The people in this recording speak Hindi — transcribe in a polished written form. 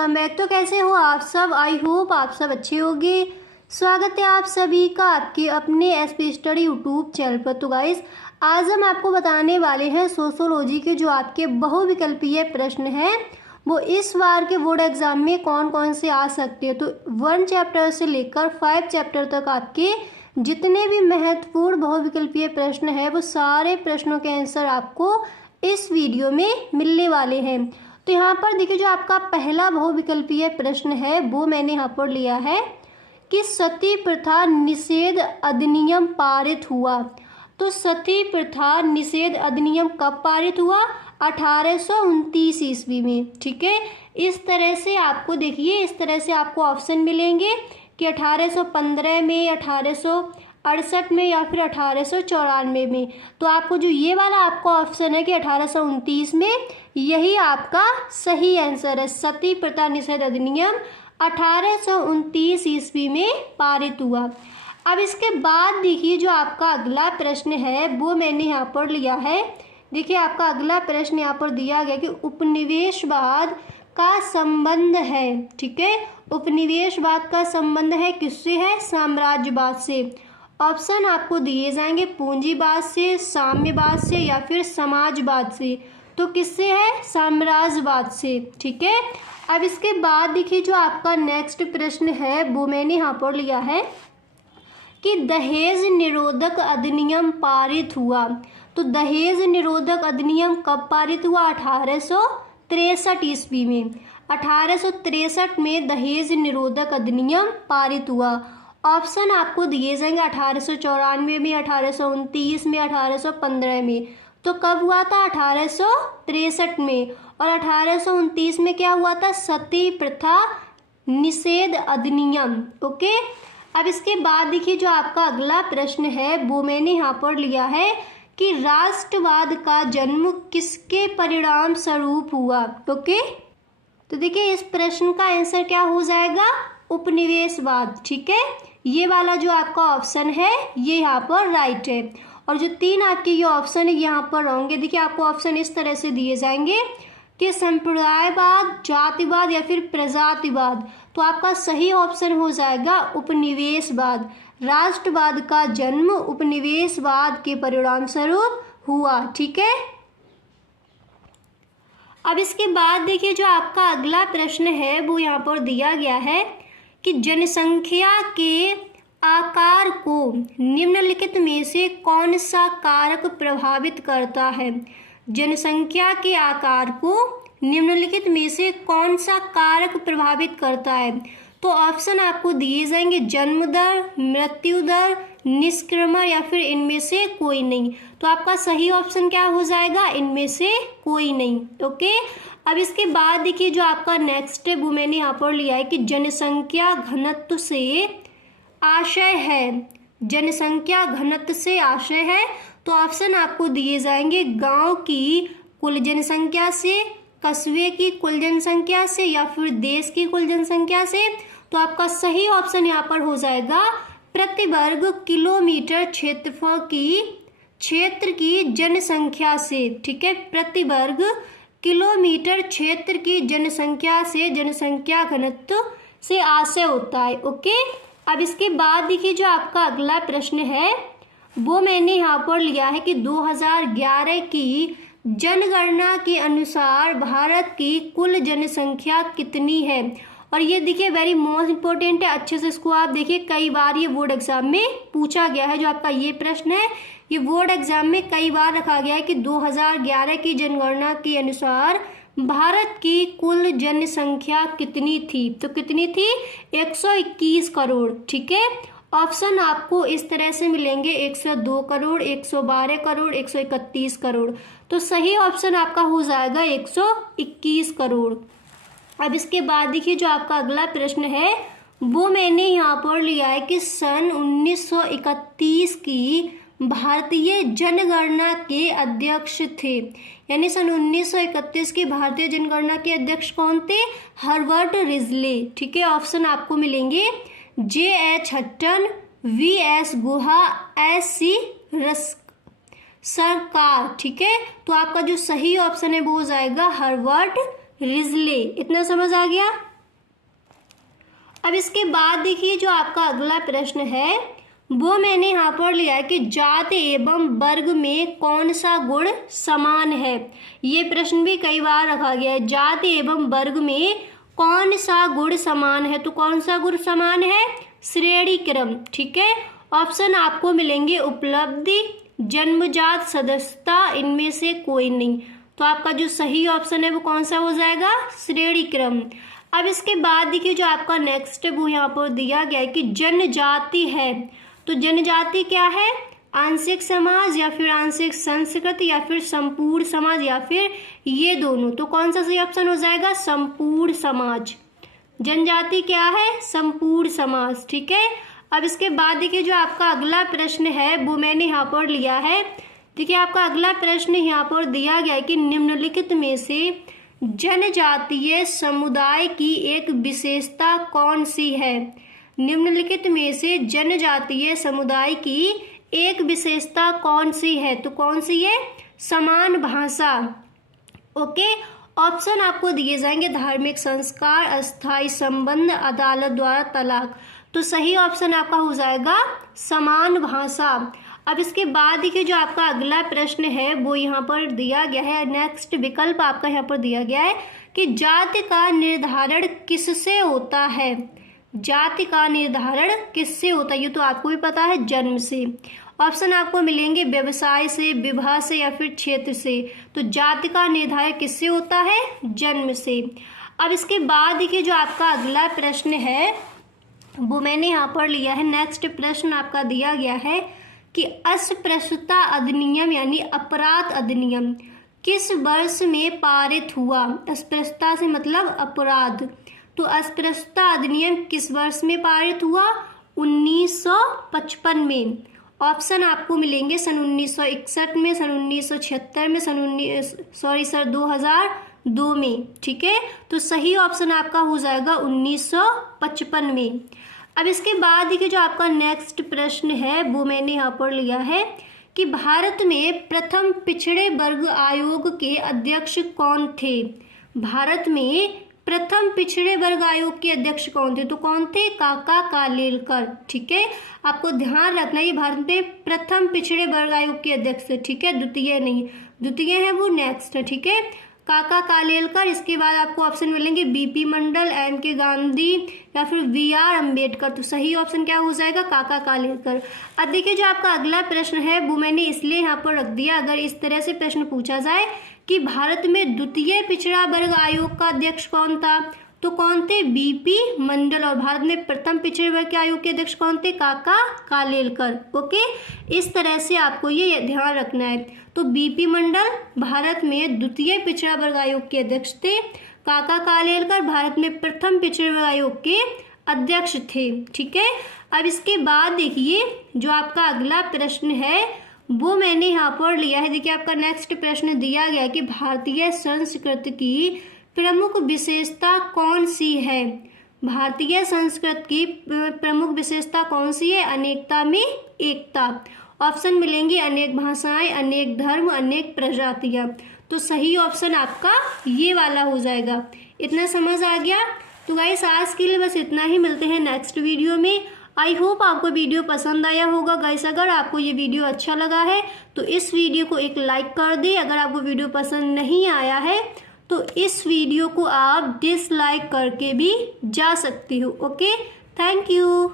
Welcome back. तो कैसे हो आप सब? आई होप आप सब अच्छे होंगे। स्वागत है आप सभी का आपके अपने एसपी स्टडी यूट्यूब चैनल पर। तो गाइस, आज हम आपको बताने वाले हैं सोशियोलॉजी के जो आपके बहुविकल्पीय प्रश्न हैं वो इस बार के बोर्ड एग्जाम में कौन कौन से आ सकते हैं। तो 1 चैप्टर से लेकर 5 चैप्टर तक आपके जितने भी महत्वपूर्ण बहुविकल्पीय प्रश्न हैं वो सारे प्रश्नों के आंसर आपको इस वीडियो में मिलने वाले हैं। तो यहाँ पर देखिए, जो आपका पहला बहुविकल्पीय प्रश्न है वो मैंने यहाँ पर लिया है कि सती प्रथा निषेध अधिनियम पारित हुआ। तो सती प्रथा निषेध अधिनियम कब पारित हुआ? 1829 ईस्वी में। ठीक है, इस तरह से आपको देखिए, इस तरह से आपको ऑप्शन मिलेंगे कि 1815 में, 1868 में या फिर 1894 में। तो आपको जो ये वाला आपका ऑप्शन है कि 1829 में, यही आपका सही आंसर है। सती प्रथा निषेध अधिनियम 1829 ईस्वी में पारित हुआ। अब इसके बाद देखिए, जो आपका अगला प्रश्न है वो मैंने यहाँ पर लिया है। देखिए, आपका अगला प्रश्न यहाँ पर दिया गया कि उपनिवेशवाद का संबंध है। ठीक है, उपनिवेशवाद का संबंध है किससे? है साम्राज्यवाद से। ऑप्शन आपको दिए जाएंगे पूंजीवाद से, साम्यवाद से या फिर समाजवाद से। तो किससे है? साम्राज्यवाद से। ठीक है, अब इसके बाद देखिए, जो आपका नेक्स्ट प्रश्न है वो मैंने यहाँ पर लिया है कि दहेज निरोधक अधिनियम पारित हुआ। तो दहेज निरोधक अधिनियम कब पारित हुआ? 1863 ईस्वी में। 1863 में दहेज निरोधक अधिनियम पारित हुआ। ऑप्शन आपको दिए जाएंगे 1894 में, 1829 में, 1815 में। तो कब हुआ था? 1863 में। और 1829 में क्या हुआ था? सती प्रथा निषेध अधिनियम। ओके, अब इसके बाद देखिए, जो आपका अगला प्रश्न है वो मैंने यहाँ पर लिया है कि राष्ट्रवाद का जन्म किसके परिणाम स्वरूप हुआ। ओके, तो देखिए, इस प्रश्न का आंसर क्या हो जाएगा? उपनिवेशवाद। ठीक है, ये वाला जो आपका ऑप्शन है ये यहाँ पर राइट है। और जो 3 आपके ये ऑप्शन है यहाँ पर होंगे। देखिए, आपको ऑप्शन इस तरह से दिए जाएंगे कि संप्रदायवाद, जातिवाद या फिर प्रजातिवाद। तो आपका सही ऑप्शन हो जाएगा उपनिवेशवाद। राष्ट्रवाद का जन्म उपनिवेशवाद के परिणाम स्वरूप हुआ। ठीक है, अब इसके बाद देखिए, जो आपका अगला प्रश्न है वो यहाँ पर दिया गया है कि जनसंख्या के आकार को निम्नलिखित में से कौन सा कारक प्रभावित करता है? जनसंख्या के आकार को निम्नलिखित में से कौन सा कारक प्रभावित करता है? तो ऑप्शन आपको दिए जाएंगे जन्म दर, मृत्यु दर, निष्क्रमण या फिर इनमें से कोई नहीं। तो आपका सही ऑप्शन क्या हो जाएगा? इनमें से कोई नहीं। ओके, अब इसके बाद देखिए, जो आपका नेक्स्ट है वो मैंने यहाँ पर लिया है कि जनसंख्या घनत्व से आशय है। जनसंख्या घनत्व से आशय है। तो ऑप्शन आपको दिए जाएंगे गांव की कुल जनसंख्या से, कस्बे की कुल जनसंख्या से या फिर देश की कुल जनसंख्या से। तो आपका सही ऑप्शन यहाँ पर हो जाएगा प्रति वर्ग किलोमीटर क्षेत्रफल की क्षेत्र की जनसंख्या से। ठीक है, प्रति वर्ग किलोमीटर क्षेत्र की जनसंख्या से जनसंख्या घनत्व से आशय होता है। ओके, अब इसके बाद देखिए, जो आपका अगला प्रश्न है वो मैंने यहाँ पर लिया है कि 2011 की जनगणना के अनुसार भारत की कुल जनसंख्या कितनी है? और ये देखिए वेरी मोस्ट इम्पोर्टेंट है, अच्छे से इसको आप देखिए, कई बार ये बोर्ड एग्जाम में पूछा गया है। जो आपका ये प्रश्न है ये बोर्ड एग्जाम में कई बार रखा गया है कि 2011 की जनगणना के अनुसार भारत की कुल जनसंख्या कितनी थी? तो कितनी थी? 121 करोड़। ठीक है, ऑप्शन आपको इस तरह से मिलेंगे 102 करोड़, 112 करोड़, 131 करोड़। तो सही ऑप्शन आपका हो जाएगा 121 करोड़। अब इसके बाद देखिए, जो आपका अगला प्रश्न है वो मैंने यहाँ पर लिया है कि सन 1931 की भारतीय जनगणना के अध्यक्ष थे। यानी सन 1931 की भारतीय जनगणना के अध्यक्ष कौन थे? Herbert Risley. ठीक है, ऑप्शन आपको मिलेंगे JH हट्टन, VS गुहा, SC सरकार। ठीक है, तो आपका जो सही ऑप्शन है वो हो जाएगा हर्बर्ट रिजले। इतना समझ आ गया? अब इसके बाद देखिए जो आपका अगला प्रश्न है वो मैंने यहाँ पर लिया है कि जाति एवं वर्ग में कौन सा गुण समान है। ये प्रश्न भी कई बार रखा गया है, जाति एवं वर्ग में कौन सा गुण समान है। तो कौन सा गुण समान है? श्रेणी क्रम। ठीक है, ऑप्शन आपको मिलेंगे उपलब्धि, जन्मजात, सदस्यता, इनमें से कोई नहीं। तो आपका जो सही ऑप्शन है वो कौन सा हो जाएगा? श्रेणी क्रम। अब इसके बाद देखिए जो आपका नेक्स्ट वो यहाँ पर दिया गया है कि जनजाति है। तो जनजाति क्या है? आंशिक समाज या फिर आंशिक संस्कृति या फिर संपूर्ण समाज या फिर ये दोनों। तो कौन सा सही ऑप्शन हो जाएगा? संपूर्ण समाज। जनजाति क्या है? संपूर्ण समाज। ठीक है, अब इसके बाद देखिए जो आपका अगला प्रश्न है वो मैंने यहाँ पर लिया है। देखिए आपका अगला प्रश्न यहाँ पर दिया गया है कि निम्नलिखित में से जनजातीय समुदाय की एक विशेषता कौन सी है। निम्नलिखित में से जनजातीय समुदाय की एक विशेषता कौन सी है? तो कौन सी है? समान भाषा। ओके, ऑप्शन आपको दिए जाएंगे धार्मिक संस्कार, अस्थायी संबंध, अदालत द्वारा तलाक। तो सही ऑप्शन आपका हो जाएगा समान भाषा। अब इसके बाद देखिए जो आपका अगला प्रश्न है वो यहाँ पर दिया गया है। नेक्स्ट विकल्प आपका यहाँ पर दिया गया है कि जाति का निर्धारण किससे होता है। जाति का निर्धारण किससे होता है? ये तो आपको भी पता है, जन्म से। ऑप्शन आपको मिलेंगे व्यवसाय से, विवाह से या फिर क्षेत्र से। तो जाति का निर्धारण किससे होता है? जन्म से। अब इसके बाद देखिए जो आपका अगला प्रश्न है वो मैंने यहाँ पर लिया है। नेक्स्ट प्रश्न आपका दिया गया है कि अस्पृश्यता अधिनियम यानी अपराध अधिनियम किस वर्ष में पारित हुआ। अस्पृश्यता से मतलब अपराध। तो अस्पृश्यता अधिनियम किस वर्ष में पारित हुआ? 1955 में। ऑप्शन आपको मिलेंगे सन 1961 में, सन 1976 में, सन 2002 में। ठीक है, तो सही ऑप्शन आपका हो जाएगा 1955 में। अब इसके बाद देखिए जो आपका नेक्स्ट प्रश्न है वो मैंने यहाँ पर लिया है कि भारत में प्रथम पिछड़े वर्ग आयोग के अध्यक्ष कौन थे। भारत में प्रथम पिछड़े वर्ग आयोग के अध्यक्ष कौन थे? तो कौन थे? काका कालेलकर। ठीक है, आपको ध्यान रखना ये भारत में प्रथम पिछड़े वर्ग आयोग के अध्यक्ष थे। ठीक है, द्वितीय नहीं, द्वितीय है वो नेक्स्ट है। ठीक है, काका कालेलकर। इसके बाद आपको ऑप्शन मिलेंगे बीपी मंडल, एन.के. गांधी या फिर वी.आर. अम्बेडकर। तो सही ऑप्शन क्या हो जाएगा? काका कालेलकर। अब देखिए जो आपका अगला प्रश्न है वो मैंने इसलिए यहाँ पर रख दिया, अगर इस तरह से प्रश्न पूछा जाए कि भारत में द्वितीय पिछड़ा वर्ग आयोग का अध्यक्ष कौन था, तो कौन थे? बीपी मंडल। और भारत में प्रथम पिछड़े वर्ग के आयोग के अध्यक्ष कौन थे? काका कालेलकर। ओके, इस तरह से आपको ये ध्यान रखना है। तो बीपी मंडल भारत में द्वितीय पिछड़ा वर्ग आयोग के अध्यक्ष थे, काका कालेलकर भारत में प्रथम पिछड़े वर्ग आयोग के अध्यक्ष थे। ठीक है, अब इसके बाद देखिए जो आपका अगला प्रश्न है वो मैंने यहाँ पर लिया है। देखिए आपका नेक्स्ट प्रश्न दिया गया है कि भारतीय संस्कृति की प्रमुख विशेषता कौन सी है। भारतीय संस्कृति की प्रमुख विशेषता कौन सी है? अनेकता में एकता। ऑप्शन मिलेंगे अनेक भाषाएं, अनेक धर्म, अनेक प्रजातियां। तो सही ऑप्शन आपका ये वाला हो जाएगा। इतना समझ आ गया? तो गाइस आज के लिए बस इतना ही, मिलते हैं नेक्स्ट वीडियो में। आई होप आपको वीडियो पसंद आया होगा गाइस। अगर आपको ये वीडियो अच्छा लगा है तो इस वीडियो को एक लाइक कर दे। अगर आपको वीडियो पसंद नहीं आया है तो इस वीडियो को आप डिसलाइक करके भी जा सकती हो। Okay, thank you.